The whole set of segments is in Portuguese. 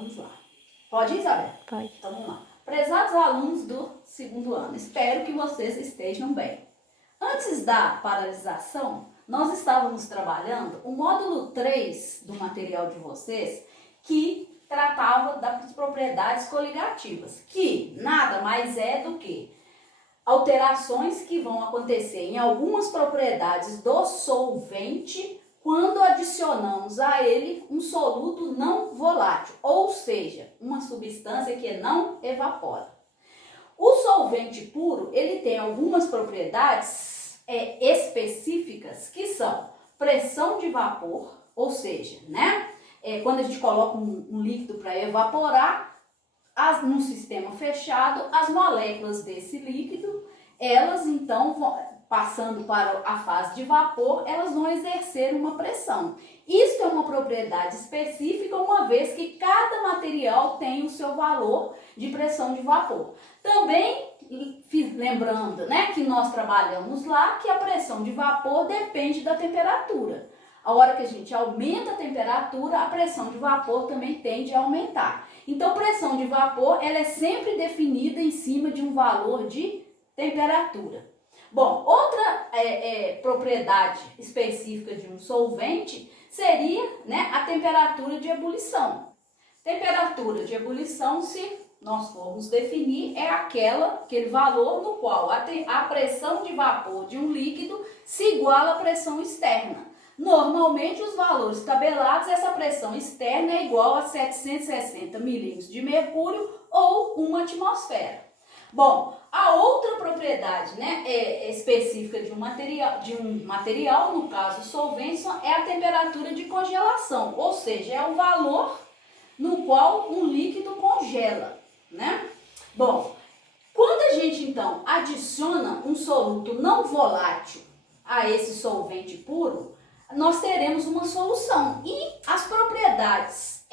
vamos lá. Pode ir, Isabel? Pode. Então vamos lá. Prezados alunos do segundo ano, espero que vocês estejam bem. Antes da paralisação, nós estávamos trabalhando o módulo 3 do material de vocês, que tratava das propriedades coligativas, que nada mais é do que alterações que vão acontecer em algumas propriedades do solvente quando adicionamos a ele um soluto não volátil, ou seja, uma substância que não evapora. O solvente puro, ele tem algumas propriedades específicas que são pressão de vapor, ou seja, quando a gente coloca um líquido para evaporar, num sistema fechado, as moléculas desse líquido, elas então, passando para a fase de vapor, elas vão exercer uma pressão. Isso é uma propriedade específica, uma vez que cada material tem o seu valor de pressão de vapor. Também, lembrando, que nós trabalhamos lá, que a pressão de vapor depende da temperatura. A hora que a gente aumenta a temperatura, a pressão de vapor também tende a aumentar. Então, pressão de vapor, ela é sempre definida em cima de um valor de temperatura. Bom, outra propriedade específica de um solvente seria a temperatura de ebulição. Temperatura de ebulição, se nós formos definir, é aquele valor no qual a pressão de vapor de um líquido se iguala à pressão externa. Normalmente, os valores tabelados, essa pressão externa é igual a 760 milímetros de mercúrio ou 1 atmosfera. Bom, a outra propriedade específica de um material, no caso solvente, é a temperatura de congelação, ou seja, é o valor no qual um líquido congela, Bom, quando a gente então adiciona um soluto não volátil a esse solvente puro, nós teremos uma solução e as propriedades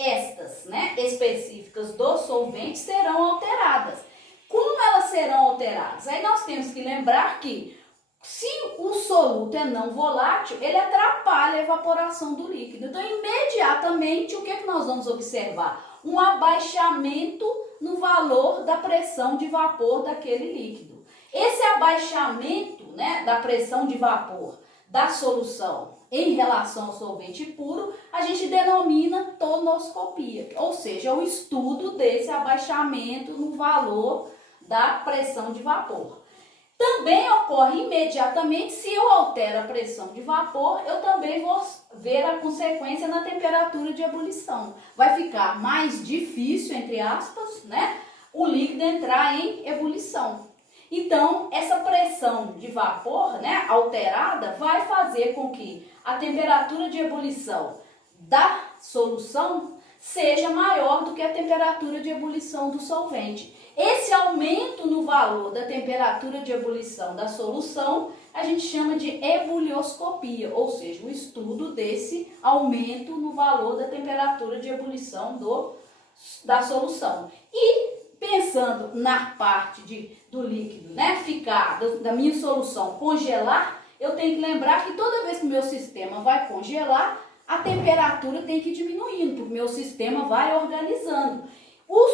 específicas do solvente serão alteradas. Como elas serão alteradas? Aí nós temos que lembrar que se o soluto é não volátil, ele atrapalha a evaporação do líquido. Então, imediatamente, o que é que nós vamos observar? Um abaixamento no valor da pressão de vapor daquele líquido. Esse abaixamento da pressão de vapor da solução em relação ao solvente puro, a gente denomina tonoscopia, ou seja, o estudo desse abaixamento no valor da pressão de vapor. Também ocorre imediatamente, se eu altero a pressão de vapor, eu também vou ver a consequência na temperatura de ebulição. Vai ficar mais difícil, entre aspas, o líquido entrar em ebulição. Então, essa pressão de vapor, alterada, vai fazer com que a temperatura de ebulição da solução seja maior do que a temperatura de ebulição do solvente. Esse aumento no valor da temperatura de ebulição da solução, a gente chama de ebulioscopia, ou seja, o estudo desse aumento no valor da temperatura de ebulição da solução. E pensando na parte do líquido, da minha solução congelar, eu tenho que lembrar que toda vez que o meu sistema vai congelar, a temperatura tem que ir diminuindo, porque o meu sistema vai organizando. O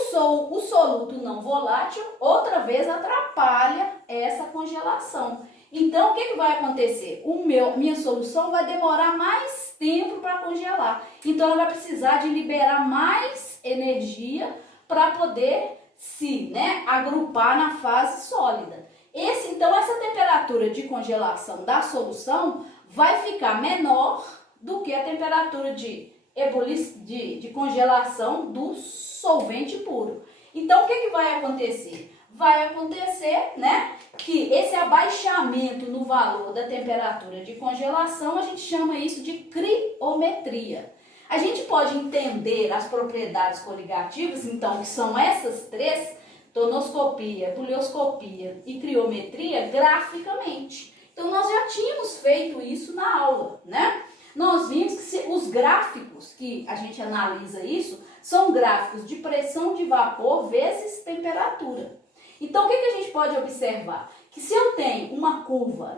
soluto não volátil, outra vez, atrapalha essa congelação. Então, o que vai acontecer? Minha solução vai demorar mais tempo para congelar. Então, ela vai precisar de liberar mais energia para poder se agrupar na fase sólida. Então, essa temperatura de congelação da solução vai ficar menor do que a temperatura de congelação do solvente puro. Então, o que vai acontecer? Vai acontecer, que esse abaixamento no valor da temperatura de congelação, a gente chama isso de criometria. A gente pode entender as propriedades coligativas, então, que são essas três, tonoscopia, ebulioscopia e criometria, graficamente. Então, nós já tínhamos feito isso na aula, Nós vimos que os gráficos que a gente analisa isso, são gráficos de pressão de vapor vezes temperatura. Então, o que a gente pode observar? Que se eu tenho uma curva,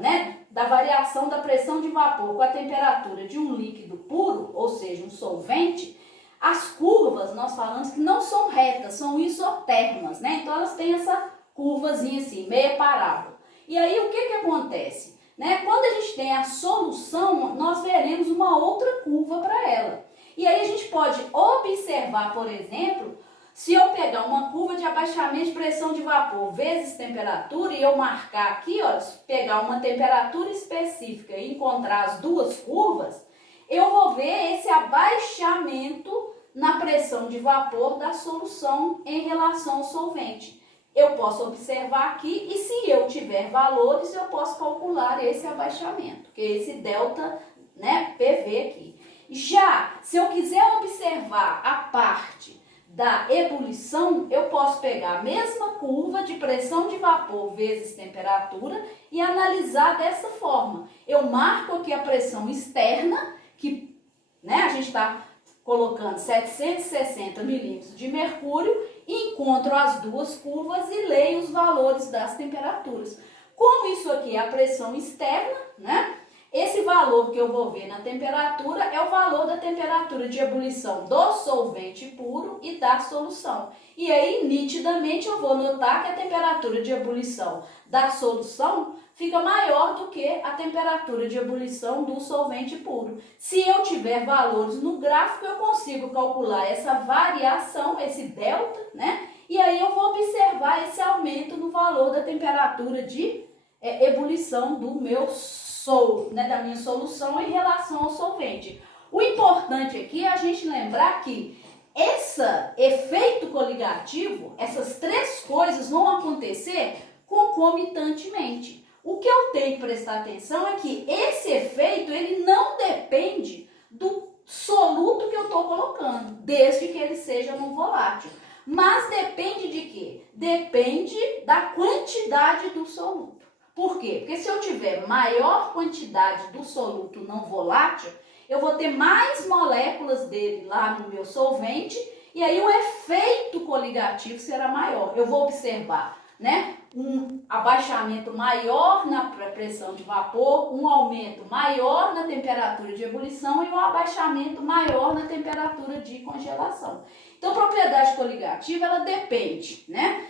da variação da pressão de vapor com a temperatura de um líquido puro, ou seja, um solvente, as curvas curvas, nós falamos que não são retas, são isotermas, né? Então elas têm essa curvazinha assim, meia parábola. E aí o que acontece? Né? Quando a gente tem a solução, nós veremos uma outra curva para ela. E aí a gente pode observar, por exemplo, se eu pegar uma curva de abaixamento de pressão de vapor vezes temperatura e eu marcar aqui, ó, pegar uma temperatura específica e encontrar as duas curvas, eu vou ver esse abaixamento na pressão de vapor da solução em relação ao solvente. Eu posso observar aqui e se eu tiver valores, eu posso calcular esse abaixamento, que é esse delta, né, PV aqui. Já, se eu quiser observar a parte da ebulição, eu posso pegar a mesma curva de pressão de vapor vezes temperatura e analisar dessa forma. Eu marco aqui a pressão externa, que, né, a gente está colocando 760 milímetros de mercúrio, encontro as duas curvas e leio os valores das temperaturas. Como isso aqui é a pressão externa, né? Esse valor que eu vou ver na temperatura é o valor da temperatura de ebulição do solvente puro e da solução. E aí, nitidamente, eu vou notar que a temperatura de ebulição da solução fica maior do que a temperatura de ebulição do solvente puro. Se eu tiver valores no gráfico, eu consigo calcular essa variação, esse delta, né? E aí eu vou observar esse aumento no valor da temperatura de ebulição do meu da minha solução em relação ao solvente. O importante aqui é a gente lembrar que esse efeito coligativo, essas três coisas vão acontecer concomitantemente. O que eu tenho que prestar atenção é que esse efeito ele não depende do soluto que eu estou colocando, desde que ele seja não volátil. Mas depende de quê? Depende da quantidade do soluto. Por quê? Porque se eu tiver maior quantidade do soluto não volátil, eu vou ter mais moléculas dele lá no meu solvente e aí o efeito coligativo será maior. Eu vou observar, né, um abaixamento maior na pressão de vapor, um aumento maior na temperatura de ebulição e um abaixamento maior na temperatura de congelação. Então, a propriedade coligativa, ela depende, né?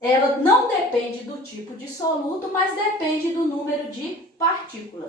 Ela não depende do tipo de soluto, mas depende do número de partículas.